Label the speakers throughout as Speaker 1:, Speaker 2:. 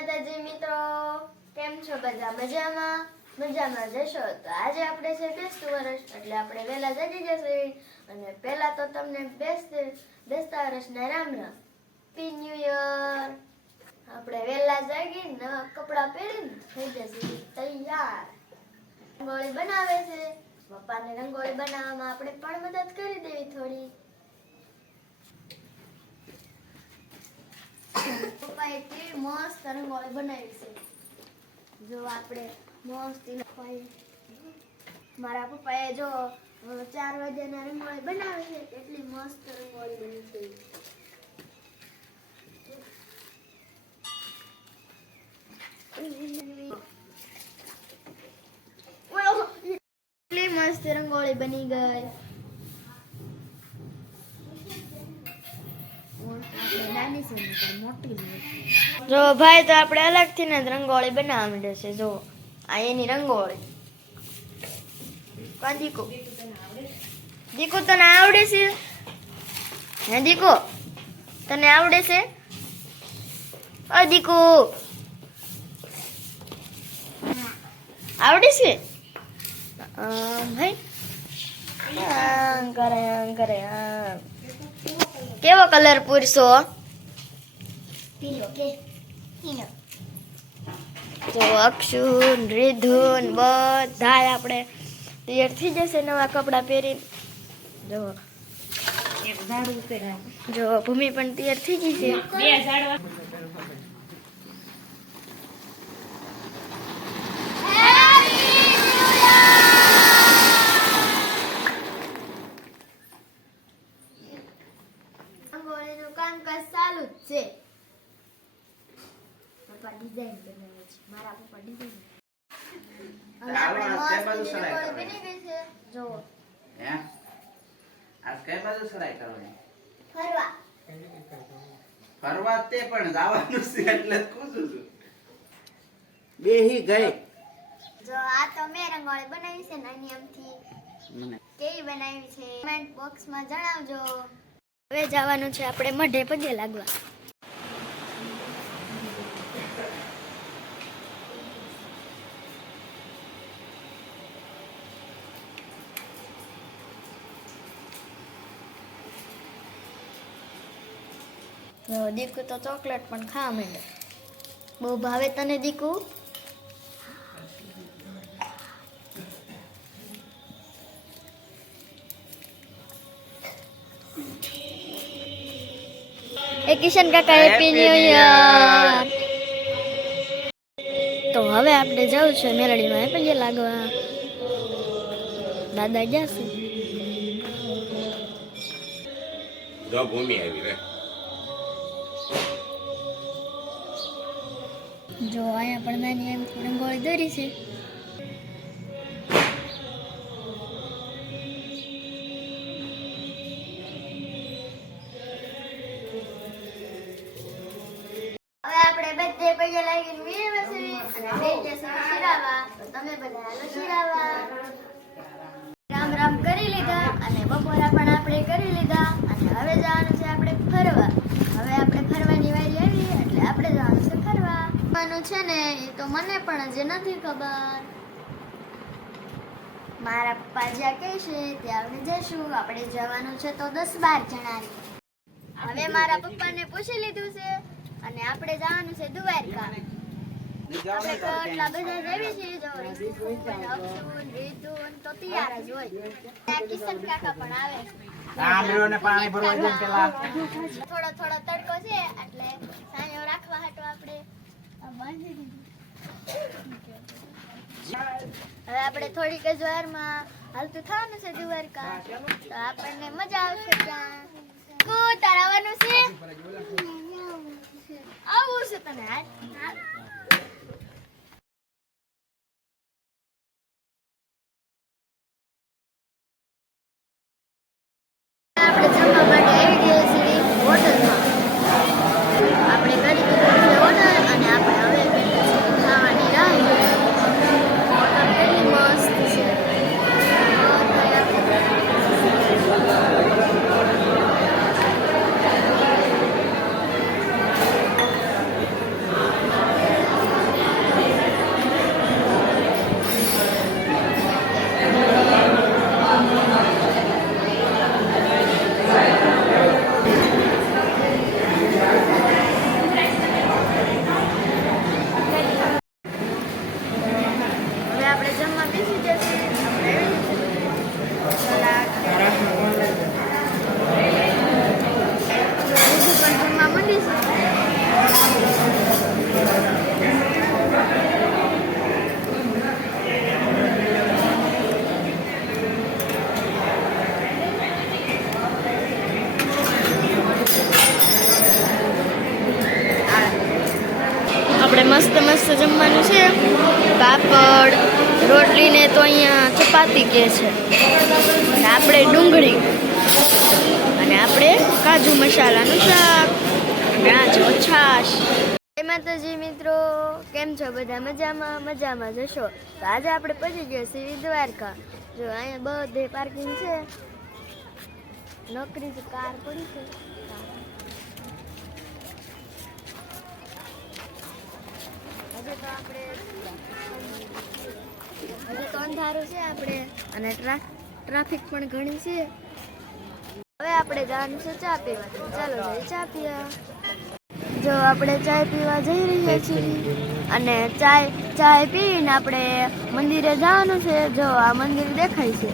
Speaker 1: માતાજી મિત્રો, કેમ છો બધા? મજામાં? મજામાં જશો? તો આજે આપણે છે બેસતું વર્ષ, એટલે આપણે વહેલા જાગી જશે. અને પહેલા તો તમને બેસ્ત બેસતા વર્ષના રામ રામ. પી ન્યુ યર આપણે વહેલા જાગી, નવા કપડાં પહેરીને થઈ જશે. તૈયાર. રંગોળી બનાવે છે. પપ્પાને રંગોળી બનાવવામાં આપણે પણ મદદ કરી દેવી થોડી. મસ્ત રંગોળી બનાવી છે. જો આપણે મસ્ત મારા પપ્પાએ જો ચાર વાગ્યાના રંગોળી બનાવી છે એટલી મસ્ત રંગોળી બની છે. એટલી મસ્ત રંગોળી બની ગઈ. જો ભાઈ, તો આપણે અલગથી ને રંગોળી બનાવવા માંડે છે જો આ એની રંગોળી. કા દીકો? દીકો, તને આવડે છે? હે દીકો? તને આવડે છે? અ દીકો. આવડે છે? ભાઈ. કરે કરે કેવો કલર પૂરશો તો અક્ષુન રીધુન બધાય આપણે તૈયાર થઈ જશે નવા કપડાં પહેરીને જો જો ભૂમિ પણ તૈયાર થઈ ગઈ છે રંગોળીનું કામકાજ ચાલુ જ છે પપ્પા ડિઝાઇન બનાવે છે મારા પપ્પા ડિઝાઇન હવે આપણે
Speaker 2: ચાલો, આ
Speaker 1: મસ્ત
Speaker 2: કઈ બાજુ
Speaker 1: એની કરવાની જો
Speaker 2: હે? આ કઈ બાજુ સરાય કરવાની
Speaker 1: ફરવા.
Speaker 2: ફરવા તે પણ જવાનું છે એટલે જ છું બેહી ગઈ.
Speaker 1: જો આ તો મેં રંગોળી બનાવી છે નાની આમથી
Speaker 2: મને.
Speaker 1: કેવી બનાવી છે? કમેન્ટ બોક્સમાં જણાવજો. હવે જવાનું છે આપણે મઢે પગે લાગવા. દીકુ તો ચોકલેટ પણ ખાવા માંડે. બહુ ભાવે તને દીકુ? એ કિશન કાકા હેપી ન્યુ યર તો હવે આપણે જવું છે મેલડીમાં પગે લાગવા? દાદા જશે
Speaker 3: જો ભૂમિ આવી રે.
Speaker 1: જો અહીંયા પણ નાની એમ રંગોળી દોરી છે. રામ રામ કરી લીધા અને બપોરા પણ આપણે કરી લીધા. અને હવે જવાનું છે આપણે ફરવા હવે આપણે ફરવાની વારી આવી એટલે આપણે જવાનું છે ફરવા ફરવાનું છે ને એ તો મને પણ હજી નથી ખબર. મારા પપ્પા જ્યાં કહેશે ત્યાં આપણે જઈશું. આપણે જવાનું છે તો દસ બાર જણા હવે મારા પપ્પાને પૂછી લીધું છે અને આપણે જવાનું છે દ્વારકા. આપણે તો એટલા બધા જેવી છીએ જો અક્ષુન, રીતુન તો તૈયાર જ હોય. ત્યાં કિશન કાકા પણ આવે. છે
Speaker 2: પાણી ભરવા જેમ પેલા.
Speaker 1: થોડો થોડો તડકો છે એટલે સાંયો રાખવા હાટો આપણે. આપણે થોડીક જ વારમાં હાલતું થવાનું છે દ્વારકા તો આપણને મજા આવશે ત્યાં. કુ તારે આવવાનું છે આવું છે તને હાલ. આપણે જમવા માટે આવી ગયા છીએ હોટલમાં આપણે કરી દીધું છે ઓર્ડર અને આપણે હવે બેઠા છીએ ખાવાની રાહ જોઈએ હોટલ કેટલી મસ્ત છે આપણે મસ્ત મસ્ત જમવાનું છે, પાપડ, રોટલીને તો અહીંયા ચપાતી કહે છે. અને આપણે ડુંગળી, અને આપણે કાજુ મસાલાનું શાક અને આ જો છાશ. જય માતાજી મિત્રો, કેમ છો બધા? મજામાં મજામાં જશો? તો આજે આપણે પહોંચી ગયા શ્રી દ્વારકા જો અહીંયા બધે પાર્કિંગ છે. નોકરી કાર પડી છે. હજુ તો અંધારું છે આપણે. અને ટ્રાફિક પણ ઘણી છે. હવે આપણે જવાનું છે ચા પીવા ચાલો જઈએ ચા પીવા. જો આપણે ચાય પીવા જઈ રહ્યા છીએ અને ચાય ચાય પીને આપણે મંદિરે જવાનું છે. જો આ મંદિર દેખાય છે.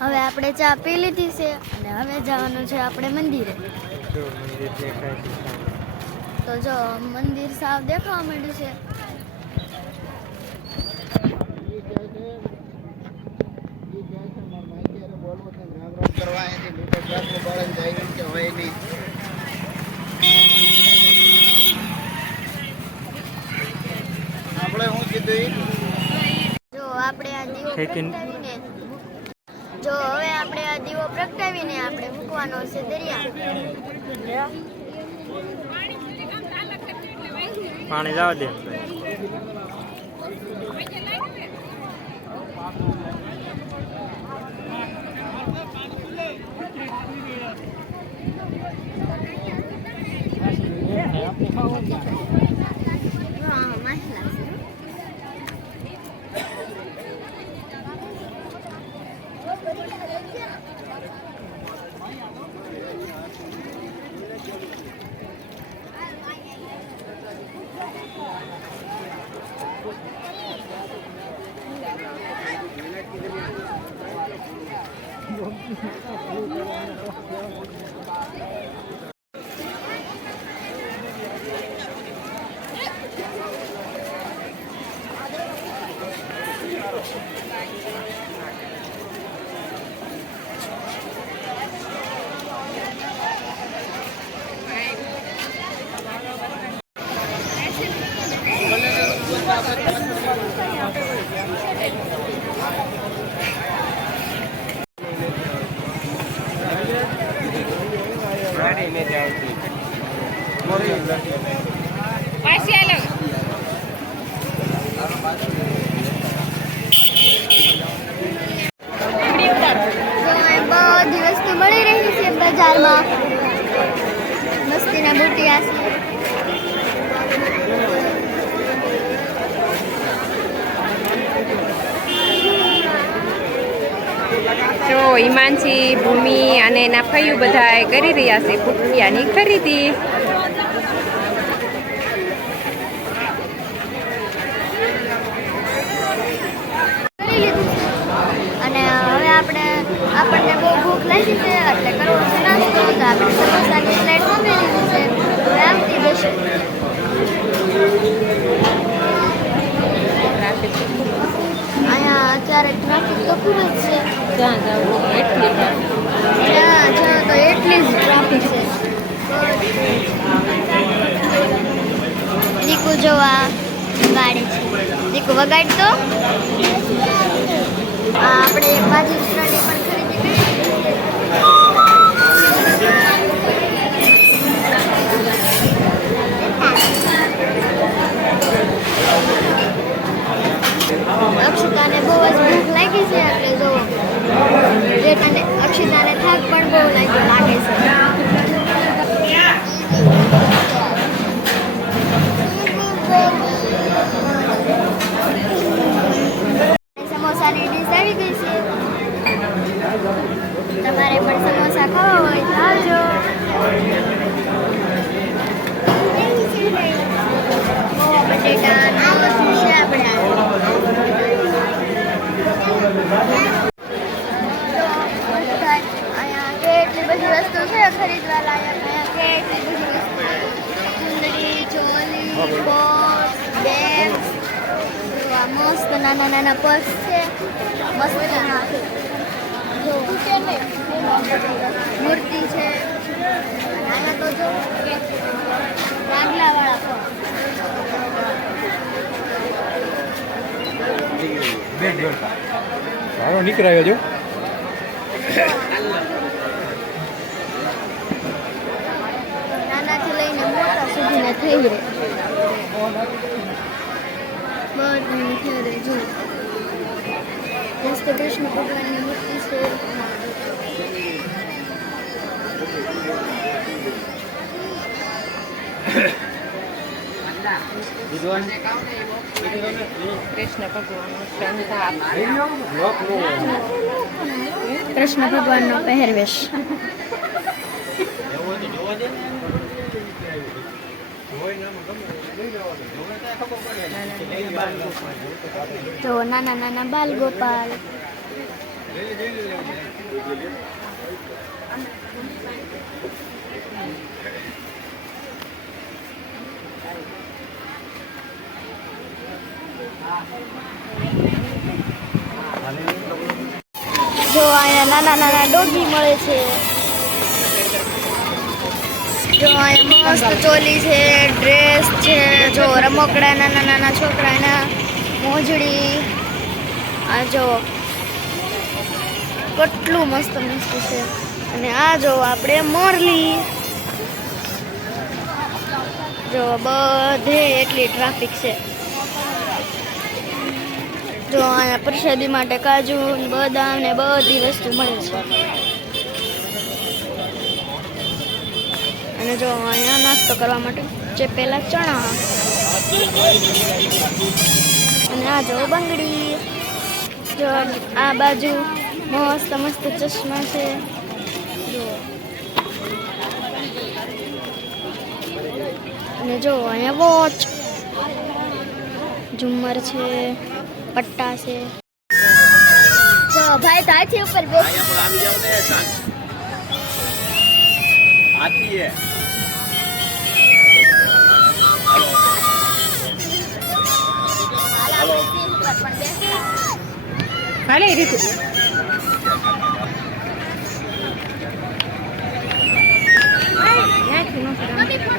Speaker 1: હવે આપણે ચા પી લીધી છે અને હવે જવાનું છે આપણે મંદિરે. તો જો મંદિર સાવ દેખાવા માંડ્યું છે
Speaker 2: કરવા અહીંથી મોટો ટ્રક ઉપાડીને જાય એમ કે હોય નહીં આપણે શું કીધું ઈ?
Speaker 1: જો આ જો હવે આપણે આ દીવો પ્રગટાવીને આપણે મૂકવાનો છે દરિયા.
Speaker 4: પાણી જવા દે.
Speaker 1: હા મસ્ત લાગશે જો અહીં બધી વસ્તુ મળી રહી છે બજારમાં મસ્તીના બુટિયા છે
Speaker 5: જો હિમાંશી ભૂમિ અને એના ફૈયું બધા કરી રહ્યા છે પુટિયાની ખરીદી.
Speaker 1: અને હવે આપણે આપણને બહુ ભૂખ લાગી છે એટલે કરવો છે નાસ્તો તો આપણે સમોસાની પ્લેટ મમ્મી લીધી છે. હવે આવતી જશે. અહીંયા અત્યારે ટ્રાફિક તો ખૂબ જ છે.
Speaker 5: જ્યાં જવું એટલી
Speaker 1: જ્યાં જાઓ તો એટલી જ ટ્રાફિક છે. દીકુ જોવા ગાડી છે. દીકુ વગાડતો? આપણે બાજુ બહુ જ ભૂખ લાગી છે એટલે જો જેઠાને અક્ષિતાને થાક પણ બહુ લાગ્યો લાગે છે સમોસાની ડીશ આવી ગઈ છે તમારે પણ સમોસા ખાવા હોય તો આવજો પૌવા બટેટા ને બધું છે આપણે અહીંયા કેટલી બધી ખરીદવા લાયક વસ્તુ ચુંદડી ચોલી બેગ આ મસ્ત નાના નાના પર્સ છે. મસ્ત મૂર્તિ છે. નાના તો જો નાગલાવાળા પણ
Speaker 4: સારો નીકળાયો જો.
Speaker 1: મોટા થઈ રહે થઈ રહે જો મસ્ત કૃષ્ણ ભગવાનની મૂર્તિ છે.
Speaker 5: કૃષ્ણ ભગવાનનો
Speaker 1: કૃષ્ણ ભગવાનનો પહેરવેશ. જો નાના નાના બાલ ગોપાલ જો અહીંયા નાના નાના ડોગી મળે છે. જો અહીંયા મસ્ત ચોલી છે ડ્રેસ છે, જો રમકડા નાના નાના છોકરાના, મોજડી. આ જો કેટલું મસ્ત મસ્ત છે. અને આ જો આપણે મોરલી. જો બધે એટલી ટ્રાફિક છે. જો અહીંયા પ્રસાદી માટે કાજુ બદામ ને બધી વસ્તુ મળે છે. અને જો અહીંયા નાસ્તો કરવા માટે જે પહેલાં ચણા અને આ જો બંગડી. જો આ બાજુ મસ્ત મસ્ત ચશ્મા છે. જો. અને જો અહીંયા વોચ. ઝુમ્મર છે, પટ્ટા છે. ભાઈ તો ઉપર બેસ.
Speaker 2: આતી હે
Speaker 5: Olha aí, Rita. Ai, é.